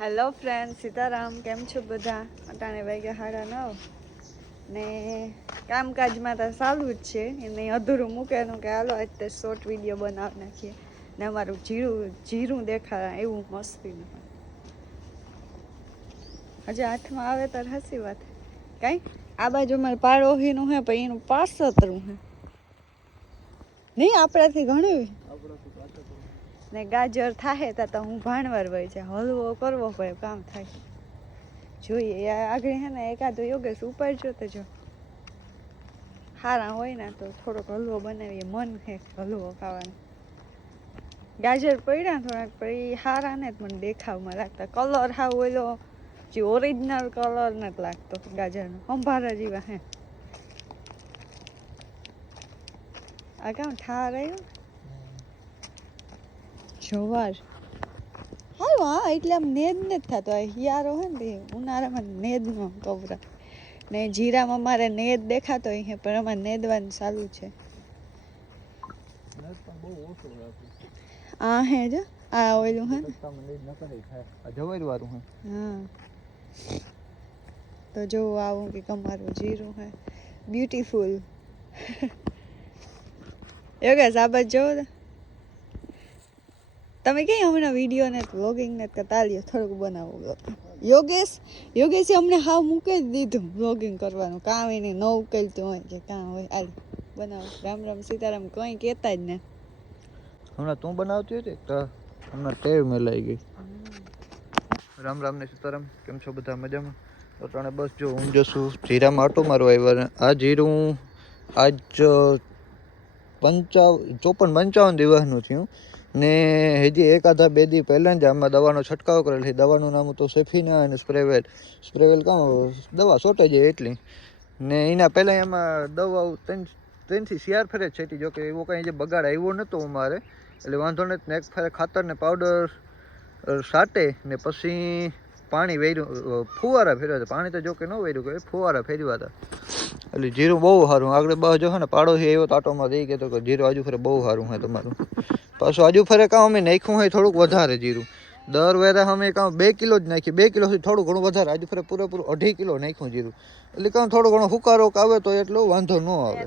Hello friend, Sitaram. કેમ છો બધા? અટાણે વાગ્યા 9:30 ને કામકાજમાં તો ચાલુ જ છે. એને અધૂરું મૂકેલું કે હાલો આજ તે શોર્ટ વિડીયો બનાવી નાખીએ ને અમારું જીરું દેખાડા એવું મસ્તીનું. હજી હાથમાં આવે તાર હસી વાત કાંઈ આ બાજુ મારે પાડોહીનું હે પણ એનું પાસતરું હે નહીં આપણાથી ઘણું ને ગાજર થાય તો હું ભાણવાર હોય છે હલવો કરવો પડે કામ થાય જોઈએ આગળ હે ને એકાદો યોગેશ ઉપાડજો તો જો હારા હોય ને તો થોડોક હલવો બનાવીએ. મન હે હલવો ખાવાનો. ગાજર પડ્યા થોડાક પણ એ હારા ને મને દેખાવમાં લાગતા કલર હાવ ઓલો જે ઓરિજિનલ કલર નથી લાગતો ગાજરનો સંભારા જેવા હે. આ કામ ઠાર આવ્યો જવાર હાલો. હા એટલે આમ નેદ નથી થતો. આ હિયારો હે ને ઉનાળામાં નેદનો કવરા ને જીરામાં મારે નેદ દેખાતો હોય પણ અમારે નેદવાનું ચાલુ છે. આ હે જો આ ઓલું હે ને હા તો જો આવું કે અમારું જીરું હે બ્યુટીફુલ. યોગેશ આ બાજુ જોવો તો તમે ક્યાં હમણાં વિડીયો ને વ્લોગિંગ ને તાલીઓ થોડુંક બનાવું. યોગેશે અમને હાવ મૂકી જ દીધું વ્લોગિંગ કરવાનું. કામ એને ન ઉકેલતું હોય કે કાં હોય આલ બનાવો. રામ રામ સીતારામ કંઈ કહેતા જ ને હમણાં તું બનાવતી હતી તો હમણાં ટેવ મેલાઈ ગઈ. રામ રામ ને સીતારામ. કેમ છો બધા? મજામાં? તો તને બસ જો હું જશું જીરામાં આટો મારવા આવ્યા. આ જીરું આજ 54-55 દિવસનું થયું ને હજી એકાદા 2 દી પહેલાં જ આમાં દવાનો છંટકાવ કરેલ છે. દવાનું નામ તો સેફીના અને સ્પ્રેવેલ કાં દવા છોટે જાય એટલી ને એના પહેલાં એમાં દવાઓ 3 થી 4 ફેરે છેટી. જો કે એવો કાંઈ જે બગાડ આવ્યો નહોતો અમારે એટલે વાંધો નથી. એક ફેરે ખાતર ને પાવડર સાટે ને પછી પાણી વેર્યું ફુવારા ફેરવ્યા હતા. પાણી તો જો કે ન વેર્યું કે ફુવારા ફેરવ્યા હતા એટલે જીરું બહુ સારું. આગળ બહાર જો ને પાડોશી આવ્યો તો આટોમાં દઈ કહેતો કે જીરું આજુ ફરે બહુ સારું છે તમારું. પાછું આજુ ફરે કામ અમે નાખ્યું હોય થોડુંક વધારે જીરું. દર વેરા અમે કામ 2 કિલો જ નાખીએ. 2 કિલોથી થોડું ઘણું વધારે. આજુ ફરે પૂરેપૂરું 2.5 કિલો નાખ્યું જીરું એટલે કામ થોડો ઘણો હુકારો આવે તો એટલો વાંધો ન આવે.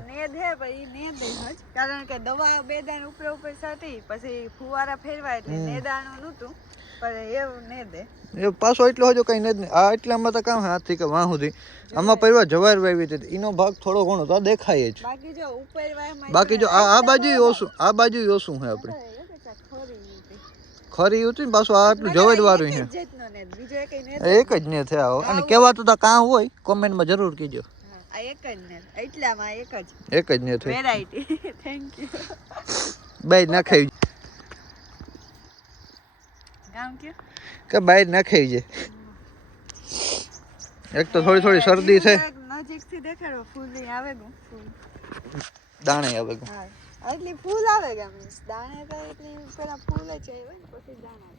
કારણ કે દવા 2 દાણ ઉપર સાટી પછી ફુવારા ફેરવા એટલે નેદાણું નહોતું પણ એવું ને દે એ પાછો એટલો હજો કઈ નથી. આ એટલામાં તો કામ હાથથી કે વાહ સુધી આમાં પહેરવા જવાર વાવી હતી એનો ભાગ થોડો ઘણો તો દેખાય જ. બાકી જો આ બાજુ ઓછું ઓછું છે આપણે ખરી હતી ને પાછું આ આટલું જવાર વાળું છે એક જ ને થયા. અને કહેવાતું તો કાં હોય કોમેન્ટમાં જરૂર કીજો. એક જ ને એટલામાં એક જ ને વેરાયટી. Thank you. બાઈ નાખાઈ ગામ કે બાઈ નાખાઈ છે. એક તો થોડી શરદી છે. નજીકથી દેખાડો ફૂલ આવે ગયું ફૂલ દાણે આવે ગયું હા એટલી ફૂલ આવે ગયા મીન્સ દાણે તો એટલી પેલા ફૂલ જ આવ્યો ને પછી દાણા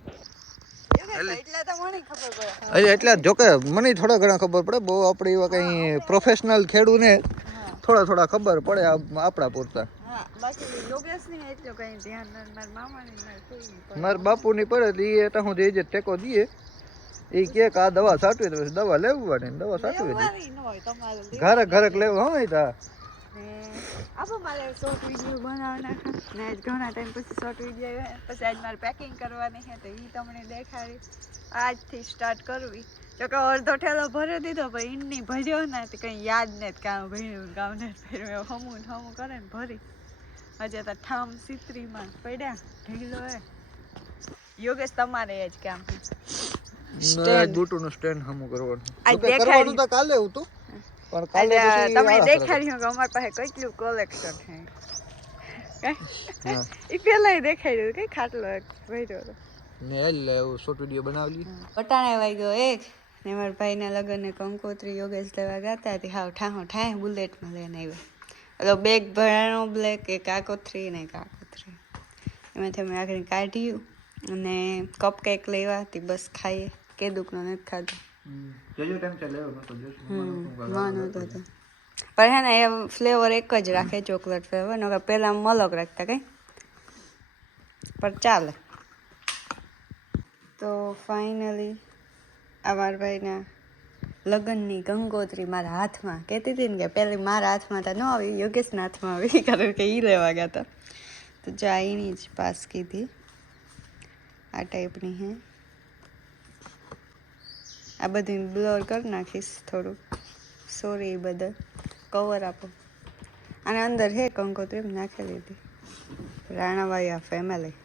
એટલે જો કે મને થોડા ઘણા ખબર પડે. બહુ આપણે એવા કઈ પ્રોફેશનલ ખેડૂત ને થોડા ખબર પડે આપણા પૂરતા. મારા બાપુ ની પડે એ તો હું જે ટેકો દઈએ એ કે આ દવા સાટવી તો દવા લેવાની દવા સાટવી ઘરે લેવું હોય તા આપો મારે શોર્ટ વિડીયો બનાવવા નાખા ને આજ ઘણા ટાઈમ પછી શોર્ટ વિડીયો પછી આજ મારે પેકિંગ કરવાની છે તો એ તમને દેખાડી. આજથી સ્ટાર્ટ કરવી તો કે અડધો ઠેલો ભરી દીધો પણ ઈનની ભર્યો ને તો કંઈ યાદ નથી કામ ભર્યું કામ નથી ભર્યું હમું કરે ને ભરી હજી તો ઠામ સિત્રીમાં પડ્યા ઢીલો હે. યોગેશ તમારે જ કામ બૂટુનું સ્ટેન્ડ હમું કરવાનું તો કાલે હતું પણ કાલે તમે દેખાડ્યું કે અમારી પાસે કેટલું કલેક્શન છે એ પેલા દેખાડ્યું કઈ ખાટલો ભર્યો હતો ને એટલે શોર્ટ વિડીયો બનાવી લી. વટાણે વાગ્યો 1 ને મારા ભાઈના લગ્નને કંકોત્રી યોગેશ લેવા ગાતા હતી. હાવ ઠાહ બુલેટમાં લઈને આવ્યા. એટલે બેગ ભરાણો બ્લેક એક કાકોત્રી ને કાકોત્રી એમાંથી અમે આગળ કાઢ્યું અને કપ કેક લેવા હતી. બસ ખાઈએ કે દુખનો નથી ખાધું પણ હે ને એ ફ્લેવર એક જ રાખે ચોકલેટ ફ્લેવર ને પેલા મલક રાખતા કઈ પણ ચાલે. તો ફાઇનલી આ મારા ભાઈના લગ્નની ગંગોત્રી મારા હાથમાં કહેતી હતી ને કે પહેલી મારા હાથમાં તો ન આવી, યોગેશના હાથમાં આવી, કારણ કે એ લેવા ગયા હતા. તો જા એની જ પાસ કીધી. આ ટાઈપની હે. આ બધું બ્લર કરી નાખીશ થોડુંક, સોરી એ બદલ. કવર આપો. અને અંદર હે કંકોત્રી એમ નાખેલી હતી. રાણાવાયા ફેમિલી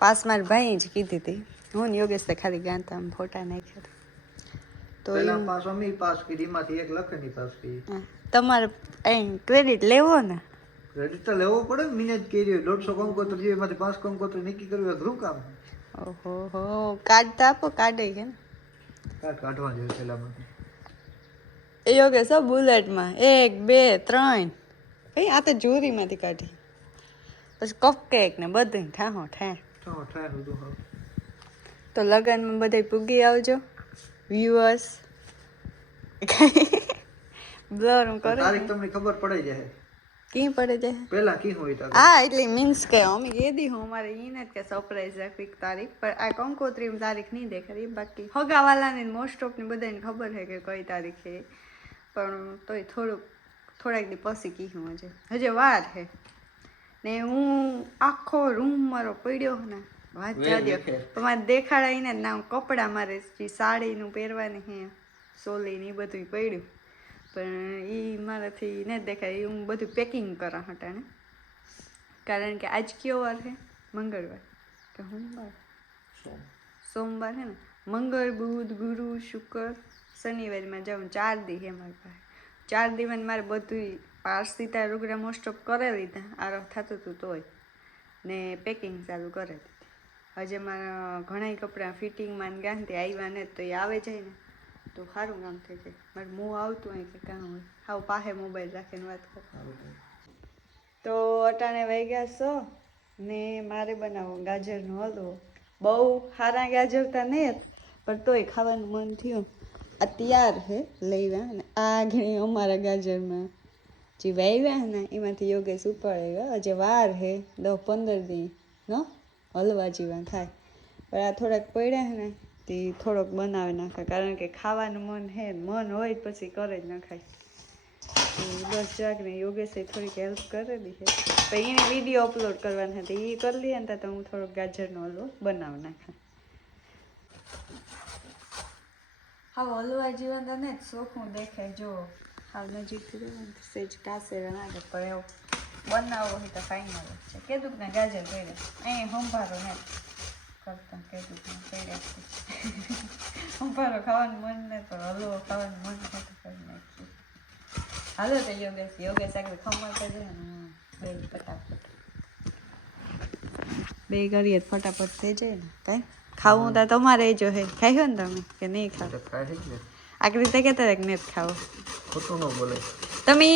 પાસ મારા ભાઈ જ કીધી હતી. હું ને યોગેશ તો ખાલી ગાતા આમ ફોટા નાખ્યા હતા. તો પહેલા પાસ અમે પાસ કરી, એમાંથી એક લખની પાસ કરી. તમારે અહીં ક્રેડિટ લેવો ને? ક્રેડિટ તો લેવો પડે ને. મિને જ કરી 150 કંકોત્રી છે, એમાંથી 5 કંકોત્રી નક્કી કરવી અઘરું કામ. ઓહો હો, કાર્ડ તો આપો. કાઢે છે ને? કાર્ડ કાઢવા જોઈએ પેલામાંથી. એ યોગેશ બુલેટમાં 1 2 3 કઈ આ તો જોરીમાંથી કાઢી. પછી કપ કેક ને બધું ઠાહો ઠા. તો લગનમાં બધા પૂગી આવજો વ્યુઅર્સ. બ્લર હું કરે તારીખ તમને ખબર પડી જાય. કી પડે જાય પહેલા કી હોય તો હા, એટલે મીન્સ કે અમે કીધી હું અમારે ઈને કે સરપ્રાઈઝ રાખવી તારીખ, પણ આ કંકોત્રી તારીખ નહીં દેખાડી. બાકી હગાવાલાને મોસ્ટ ઓફ ને બધાને ખબર છે કે કઈ તારીખ છે, પણ તોય થોડાક દી પછી કીધું હજે વાર છે. ને હું આખો રૂમ મારો પડ્યો ને વાત જાડ્યો, પણ મારે દેખાડાઈને ના કપડાં મારે જે સાડીનું પહેરવાની હે સોલી ને એ બધું પડ્યું, પણ એ મારાથી ન દેખાય. હું બધું પેકિંગ કરા હટાને, કારણ કે આજ કયો વાર છે? મંગળવાર કે સોમવાર છે ને. મંગળ બુધ ગુરુ શુક્ર શનિવારમાં જાઉં 4 દી છે મારી પાસે. 4 દીમાં મારે બધું પારસી તાર રૂગડા મોસ્ટ ઓફ કરે લીધા. આરો થતું હતું તોય ને પેકિંગ ચાલુ કરે દીધી. હજે મારા ઘણા કપડાં ફિટિંગમાં ગાંધી આવ્યા ને, તો એ આવે જાય ને તો સારું કામ થઈ જાય. મારે મોં આવતું હોય કે કામ હોય, હાવ પાસે મોબાઈલ રાખીને વાત કર. તો અટાણે વાગ્યા 100 ને મારે બનાવો ગાજરનો હલવો. બહુ સારા ગાજર તા નહીં, પણ તોય ખાવાનું મન થયું. આ તૈયાર છે લઈવા, અને આ ઘણી અમારા ગાજરમાં જે વાવ્યા ને એમાંથી યોગેશ ઉપાડે. હજે વાર છે 10-15 દી નો હલવા જેવા થાય, પણ આ થોડાક પડ્યા ને તે થોડોક બનાવી નાખે, કારણ કે ખાવાનું મન હે, મન હોય પછી કરે જ નખાય. બસ જાગ ને યોગેશે થોડીક હેલ્પ કરેલી છે, પણ એને વિડીયો અપલોડ કરવાના હતા, એ કરી લઈએ ને તો હું થોડોક ગાજરનો હલવો બનાવી નાખા. હા, હલવા જીવન તને જ ચોખ્ખું દેખાય. જો હાલ નજીકથી દેવાનું સેજ કાસે નાખે, પણ એવું બનાવવો હોય તો ફાઇનલ છે. કીધું ને ગાજર પડે અહીં સંભારો ને કરતા, કીધું પડ્યા સંભારો ખાવાનું મન ને તો હલવો ખાવાનું મન ને તો કરી નાખ્યું. હાલો તો યોગેશ આગળ ખમણ કરી દે ને બે ફટાફટ બે કરીએ ફટાફટ થઈ જાય ને. કાંઈ ખાવું તો તમારે જો હે, ખાઈ ને તમે કે નહીં ખાવ? આગળ રીતે કહેતા હતા કે નહીં ખાવ, ખોટું ન બોલે. તમે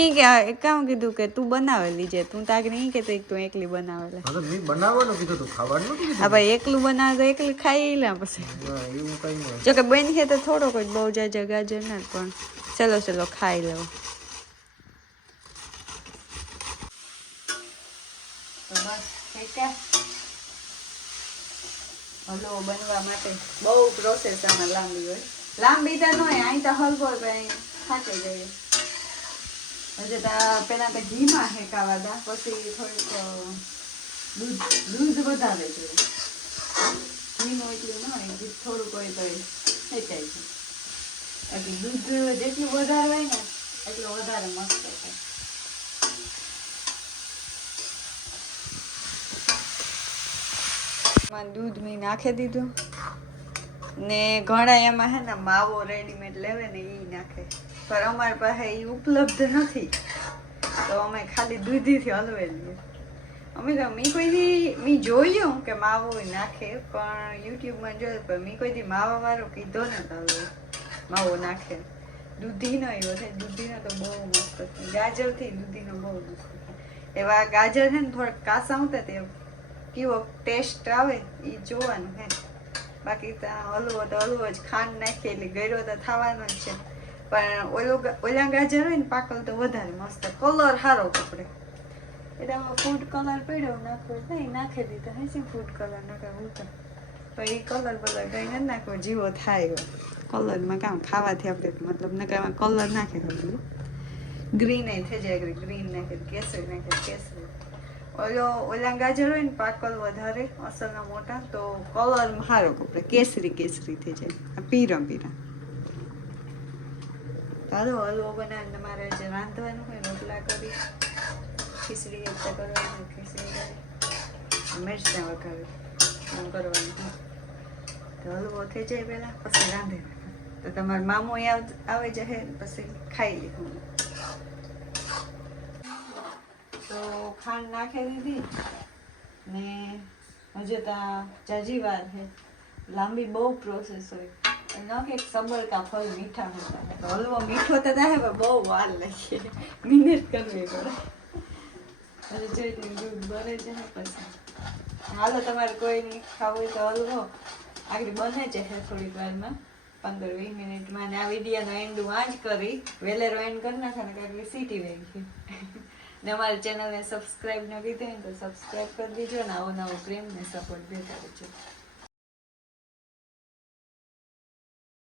કામ કીધું કે તું બનાવેલી છે, તું તો આગળ નહીં કહેતી તું એકલી બનાવેલે. મેં બનાવવાનું કીધું તું, ખાવાનું કીધું. હા ભાઈ, એકલું બનાવે તો એકલું ખાઈ લે પછી. એવું કઈ નહીં. જો કે બની છે તો થોડોક જ, બહુ જાજા ગાજર ના, પણ ચલો ખાઈ લેવો. તો બસ હલવો બનવા માટે બહુ પ્રોસેસ આમાં લાંબી હોય. લાંબી તો ન હોય, અહીં તો હલવો હોય અહીં થાકી જઈએ. હજે તો પેલા તો ઘીમાં હેકાવા દા, પછી થોડીક દૂધ વધારે જોઈએ. ઘીનું એટલું ન હોય, દૂધ થોડુંક હોય તો ખેંચાય છે. બાકી દૂધ જેટલું વધારે હોય ને એટલું વધારે મસ્ત થાય. દૂધ મેં નાખી દીધું ને ઘણા એમાં હે ને માવો રેડીમેડ લેવે ને એ નાખે, પણ અમારી પાસે એ ઉપલબ્ધ નથી, તો અમે ખાલી દૂધીથી હલવે લઈએ. અમે તો મેં જોયું કે માવો નાખે, પણ યુટ્યુબમાં જોયું, પણ મેં કોઈ દી માવા વાળો કીધો ને તો માવો નાખે. દૂધીનો એવો થાય, દૂધીનો તો બહુ મસ્ત થાય. ગાજરથી દૂધીનો બહુ મસ્ત થાય. એવા ગાજર છે ને થોડાક કાસા આવતા તે કેવો ટેસ્ટ આવે એ જોવાનું હે. બાકી તો હલવો જ ખાંડ નાખીએ એટલે ગળ્યો તો થવાનો જ છે, પણ ઓલા ગાજર હોય ને પાકલ તો વધારે મસ્ત, કલર સારો પકડે. એટલે ફૂડ કલર પડ્યો નાખવો નહીં, નાખી દીધો હે છે ફૂડ કલર નાખે હું તો તો એ કલર બલર કંઈ નથી નાખવો, જીવો થાય કલરમાં કામ ખાવાથી આપણે મતલબ ને કાંઈ કલર નાખે તો ગ્રીન થઈ જાય, ગ્રીન નાખે કેસરી નાખે કેસરી. ઓલા ગાજર હોય ને પાકલ વધારે અસલના મોટા તો કલર સારો કપડે કેસરી કેસરી થઈ જાય, પીરા પીરા. હાલો હલવો બનાવીને તમારે જે રાંધવાનું હોય રોટલા કરી ખીચડી કરવાની, ખીચડી કરી મિરચાં વઘારી એમ કરવાનું. તો હલવો થઈ જાય પહેલાં પછી રાંધી નાખો તો તમારા મામો આવે જશે પછી ખાઈ લીધું. તો ખાંડ નાખી દીધી ને હજુ ત્યાં જાજી વાર છે, લાંબી બહુ પ્રોસેસ હોય ન કે સબળકા ફળ મીઠા હતા તો હલવો મીઠો તો થાય પણ બહુ વાર લાગે, મહેનત કરવી પડે. અને જોઈ દૂધ બને છે ને પછી હાલો તમારે કોઈ નહીં ખાવું હોય તો હલવો આગળ બને છે થોડીક વારમાં 15-20 મિનિટમાં. અને આ વિડીયોનો એન્ડ હું આ જ કરી વેલેરો એન્ડ કરી નાખે ને કારણ સીટી વહી ગઈ. ને અમારી ચેનલને સબસ્ક્રાઈબ ન કીધી ને તો સબસ્ક્રાઈબ કરી દીજો ને આવો નવો પ્રેમ ને સપોર્ટ દેતા રહેજો.